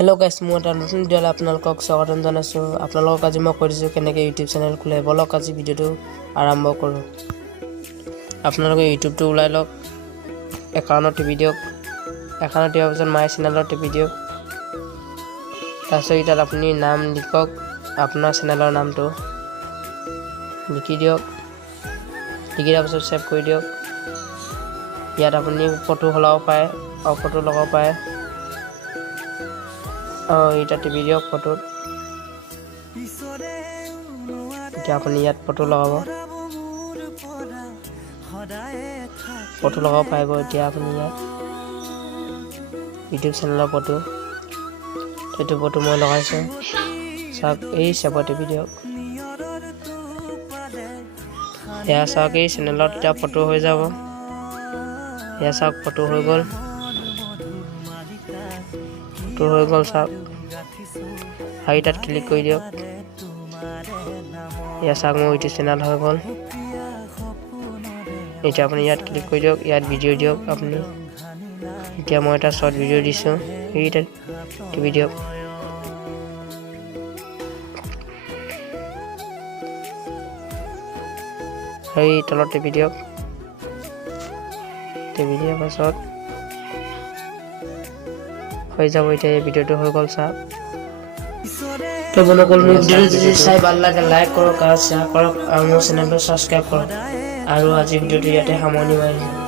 hello guys মই এটা নতুন ভিডিঅ'লৈ আপোনালোকক স্বাগতম জনাইছো আপোনালোকক আজি মই কৈ দিছো কেনেকৈ YouTube চেনেল খোলে বলক আজি ভিডিঅ'টো আৰম্ভ কৰো আপোনালোকে YouTube টো ওলাই লওক একাউণ্টত টিপি দিয়ক একাউণ্টত টিপাৰ পিছত মাই চেনেলত টিপি দিয়ক তাৰপিছত ইয়াত আপুনি নাম লিখক আপোনাৰ চেনেলৰ নামটো লিখি দিয়ক লিখি দিয়াৰ পিছত সেভ কৰি দিয়ক ইয়াত আপুনি ফটো হলাব পাৰে আৰু ফটো লগাব পাৰে এটা টিভি দিয়ক ফটো এতিয়া আপুনি ইয়াত ফটো লগাব পাৰিব এতিয়া আপুনি ইয়াত YouTube চেনেলৰ ফটো এইটো ফটো মই লগাইছো চাওক এই সেভত টিপি দিয়ক এয়া চাওক এই চেনেলত এটা ফটো হৈ যাব এয়া চাওক ফটো হৈ গ'ল চাওক আৰু তাত ক্লিক কৰি দিয়ক এয়া চাওক মোৰ YouTube চেনেল হৈ গ'ল এতিয়া আপুনি ইয়াত ক্লিক কৰি দিয়ক ইয়াত ভিডিঅ' দিয়ক আপুনি এতিয়া মই এটা শৰ্ট ভিডিঅ' দিছো এইটা টিপি দিয়ক এই তলত টিপি দিয়ক টিপি দিয়াৰ পাছত হৈ যাব এতিয়া এই ভিডিঅ'টো হৈ গ'ল চাওক তো বন্ধুসকল মোৰ ভিডিঅ'টো যদি চাই ভাল লাগে লাইক কৰক আৰু শ্বেয়াৰ কৰক আৰু মোৰ চেনেলটো সাবস্ক্ৰাইব কৰক আৰু আজি ভিডিঅ'টো ইয়াতে সামৰণি মাৰিলোঁ